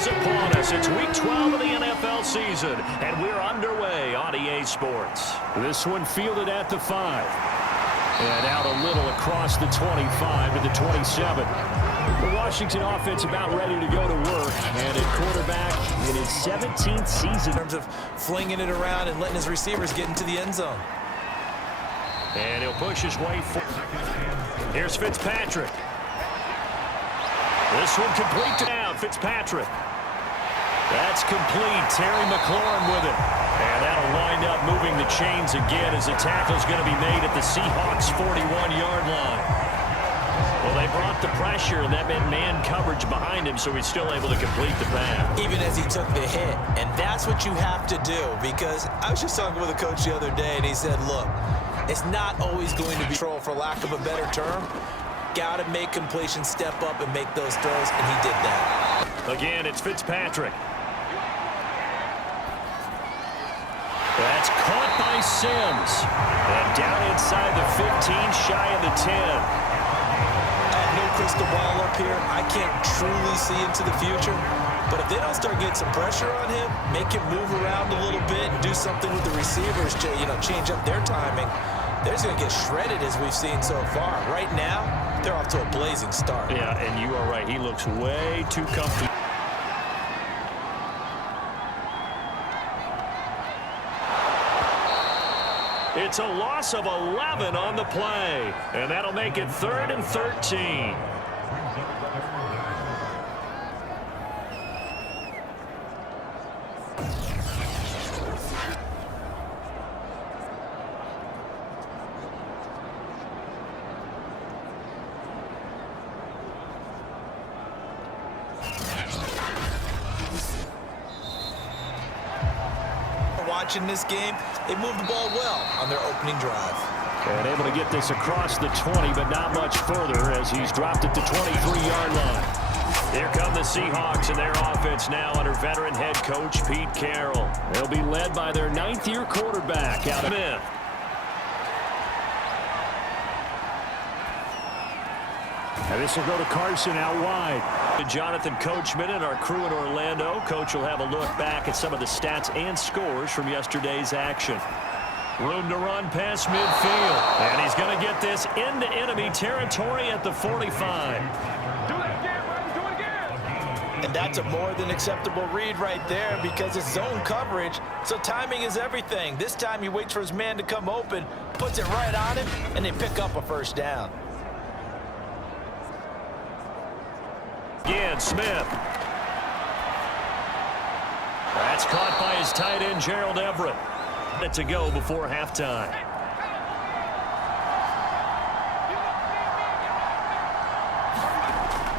is upon us. It's Week 12 of the NFL season, and we're underway on EA Sports. This one fielded at the 5. And out a little across the 25 to the 27. The Washington offense about ready to go to work. And at quarterback in his 17th season. In terms of flinging it around and letting his receivers get into the end zone. And he'll push his way forward. Here's Fitzpatrick. This one complete to down. Fitzpatrick. That's complete. Terry McLaurin with it. And that'll wind up moving the chains again as the tackle's going to be made at the Seahawks' 41-yard line. Well, they brought the pressure, and that meant man coverage behind him, so he's still able to complete the pass. Even as he took the hit. And that's what you have to do, because I was just talking with a coach the other day, and he said, look, it's not always going to be control, for lack of a better term. Got to make completion, step up, and make those throws, and he did that. Again, it's Fitzpatrick. That's caught by Sims. And down inside the 15, shy of the 10. I have no crystal ball up here. I can't truly see into the future. But if they don't start getting some pressure on him, make him move around a little bit and do something with the receivers to, change up their timing, they're just going to get shredded as we've seen so far. Right now, they're off to a blazing start. Yeah, and you are right. He looks way too comfortable. It's a loss of 11 on the play, and that'll make it 3rd and 13. Watching this game, they moved the ball well on their opening drive. And able to get this across the 20, but not much further as he's dropped at the 23-yard line. Here come the Seahawks and their offense now under veteran head coach Pete Carroll. They'll be led by their 9th-year quarterback out of MNF. And this will go to Carson out wide. Jonathan Coachman and our crew in Orlando. Coach will have a look back at some of the stats and scores from yesterday's action. Room to run past midfield. And he's going to get this into enemy territory at the 45. Do it again, buddy. Do it again. And that's a more than acceptable read right there because it's zone coverage, so timing is everything. This time he waits for his man to come open, puts it right on him, and they pick up a first down. Again, Smith. That's caught by his tight end, Gerald Everett. To go before halftime.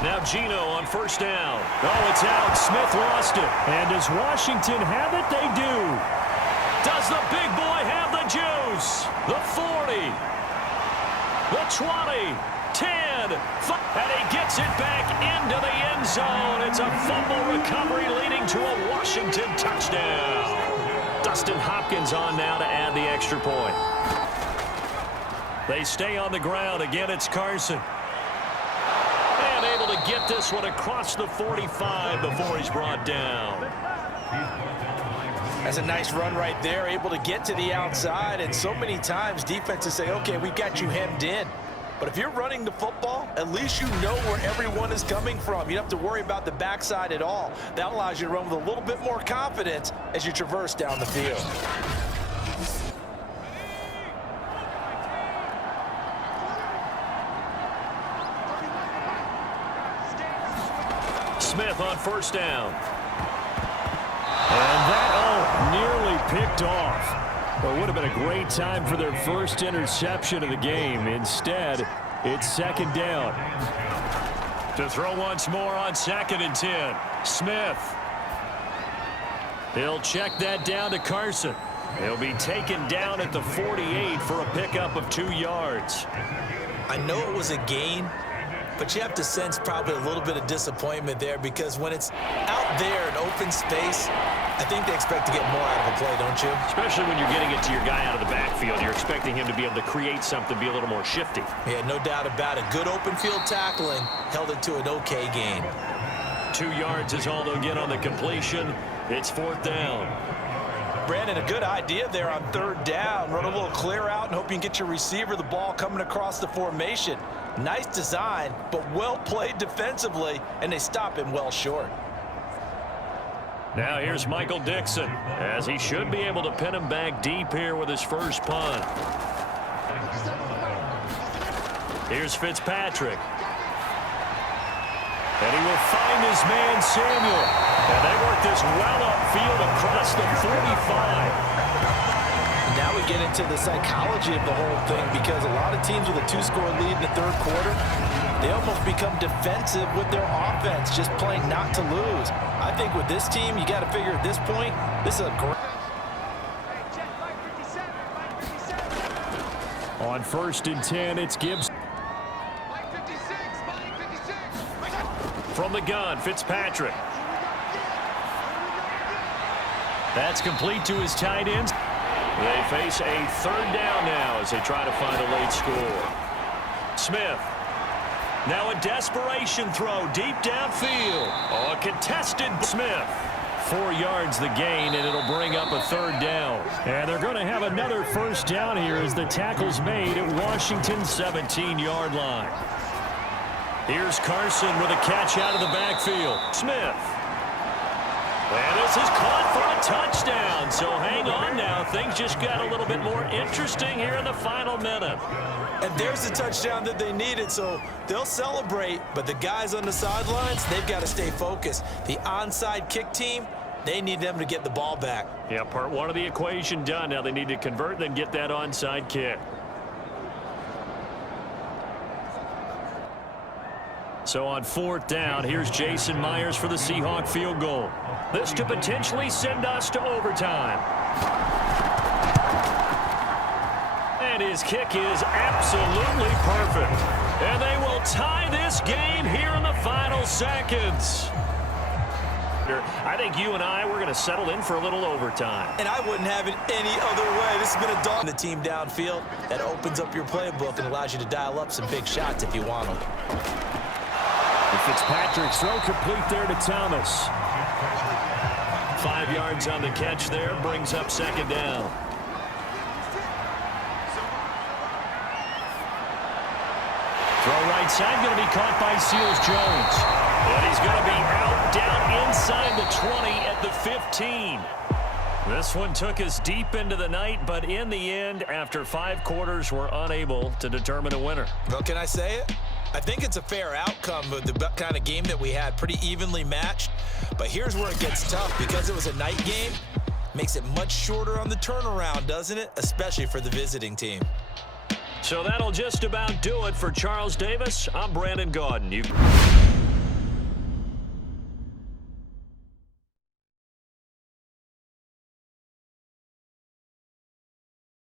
Now Gino on first down. Oh, it's out. Smith lost it. And does Washington have it? They do. Does the big boy have the juice? The 40. The 20. 10. And he gets it back into the end zone. It's a fumble recovery leading to a Washington touchdown. Dustin Hopkins on now to add the extra point. They stay on the ground. Again, it's Carson. And able to get this one across the 45 before he's brought down. That's a nice run right there, able to get to the outside. And so many times defenses say, okay, we got you hemmed in. But if you're running the football, at least you know where everyone is coming from. You don't have to worry about the backside at all. That allows you to run with a little bit more confidence as you traverse down the field. Smith on first down. And that, nearly picked off. Well, it would have been a great time for their first interception of the game. Instead, it's second down. To throw once more on 2nd and 10. Smith. He'll check that down to Carson. He'll be taken down at the 48 for a pickup of 2 yards. I know it was a gain, but you have to sense probably a little bit of disappointment there because when it's out there in open space, I think they expect to get more out of a play, don't you? Especially when you're getting it to your guy out of the backfield. You're expecting him to be able to create something, be a little more shifty. Yeah, no doubt about it. Good open field tackling held it to an okay gain. 2 yards is all they'll get on the completion. It's 4th down. Brandon, a good idea there on 3rd down. Run a little clear out and hope you can get your receiver the ball coming across the formation. Nice design, but well played defensively, and they stop him well short. Now here's Michael Dixon, as he should be able to pin him back deep here with his first punt. Here's Fitzpatrick. And he will find his man Samuel. And they work this well upfield across the 45. Now we get into the psychology of the whole thing, because a lot of teams with a 2-score lead in the 3rd quarter, they almost become defensive with their offense, just playing not to lose. I think with this team, you got to figure at this point, this is a great. On 1st and 10, it's Gibbs. From the gun, Fitzpatrick. That's complete to his tight ends. They face a 3rd down now as they try to find a late score. Smith. Now a desperation throw deep downfield. Oh, a contested Smith. 4 yards the gain, and it'll bring up a 3rd down. And they're going to have another 1st down here as the tackle's made at Washington's 17-yard line. Here's Carson with a catch out of the backfield. Smith. And this is caught for a touchdown. So hang on now. Things just got a little bit more interesting here in the final minute. And there's the touchdown that they needed, so they'll celebrate. But the guys on the sidelines, they've got to stay focused. The onside kick team, they need them to get the ball back. Yeah, part 1 of the equation done. Now they need to convert and then get that onside kick. So on 4th down, here's Jason Myers for the Seahawk field goal. This to potentially send us to overtime. And his kick is absolutely perfect. And they will tie this game here in the final seconds. I think you and I, we're going to settle in for a little overtime. And I wouldn't have it any other way. This has been a dog. The team downfield, that opens up your playbook and allows you to dial up some big shots if you want them. Fitzpatrick's throw complete there to Thomas. 5 yards on the catch there, brings up 2nd down. Throw right side, going to be caught by Seals-Jones. And he's going to be out down inside the 20 at the 15. This one took us deep into the night, but in the end, after 5 quarters, we're unable to determine a winner. Well, can I say it? I think it's a fair outcome of the kind of game that we had, pretty evenly matched. But here's where it gets tough. Because it was a night game, makes it much shorter on the turnaround, doesn't it? Especially for the visiting team. So that'll just about do it for Charles Davis. I'm Brandon Gaudin.